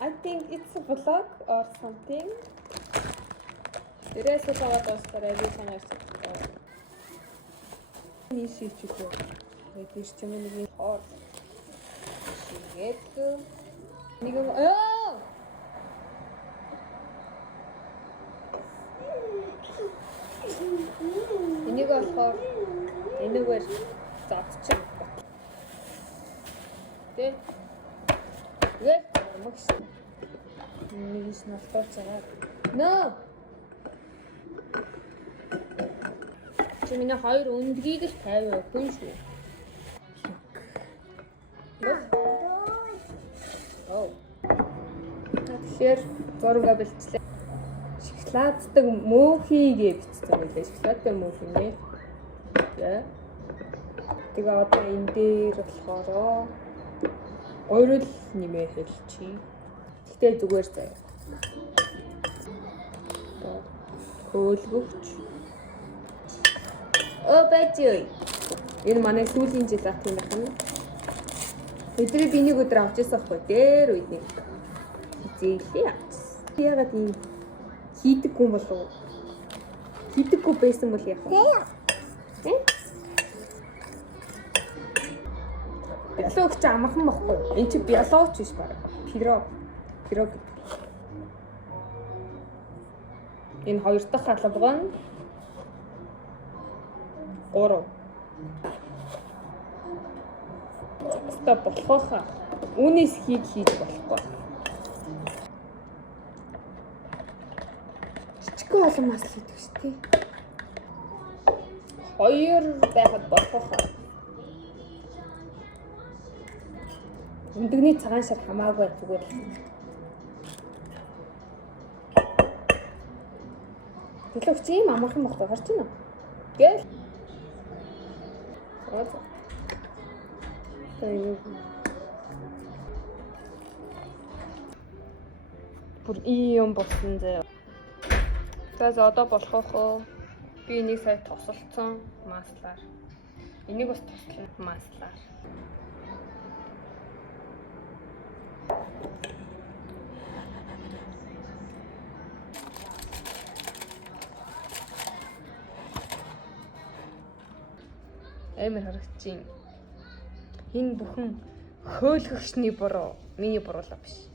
I think it's a vlog or something. Дээрээс суулгаад дуусгараа би чанаас нийшийчихөө. Тэр ч юм нэг хоор шигээд нэг энийг болохоор энэгээр задчих. Тэ. Гээл мөгс. Нэг нь автоцгаа. No. Чи миний хоёр өндгийг л тавиа хүн шүү. Oh. Тэгэхээр зурга бэлтгэлээ. Шоколадтай мөөхийгээ бичсэн байлээ. Шоколадтай мөөх юм ээ. Тэгээ одоо энэ дээр болохоор ойрол нэмээ хэлчихье. Гэтэ зүгээр заяа. Хөөлгөвч. Бачи. Энэ манай сүүлийн жил ах юм байна. Өдрөд энийг өдөр авч ирсэн байхгүй дээр үедний. Зээлээ авчихсан. Ягаад ийм хийдэггүй болов уу? Хийдэггүй байсан бол яах вэ? Биологч амархан байхгүй. Энд чи биологч биш баг. Пирог. Энэ хоёр дахь албага нь 3. Ста болохоо. Үүнээс хийж болохгүй. Жижигхэн олон мас хийдэг шүү дээ. 2 байхад болохоо. Өндөгний цагаан шар хамаагүй зүгээр л. Төлөвч ийм амархан бохгүй харж байна уу? Гэл. Бүр ийм болсон заяа. За одоо болох уу? Би энийг сая тосолцсон маслаар. Энийг бас тослоо маслаар. Амар харагчин. Энэ бүхэн хөөлгөгчний буруу, миний буруулаа биш.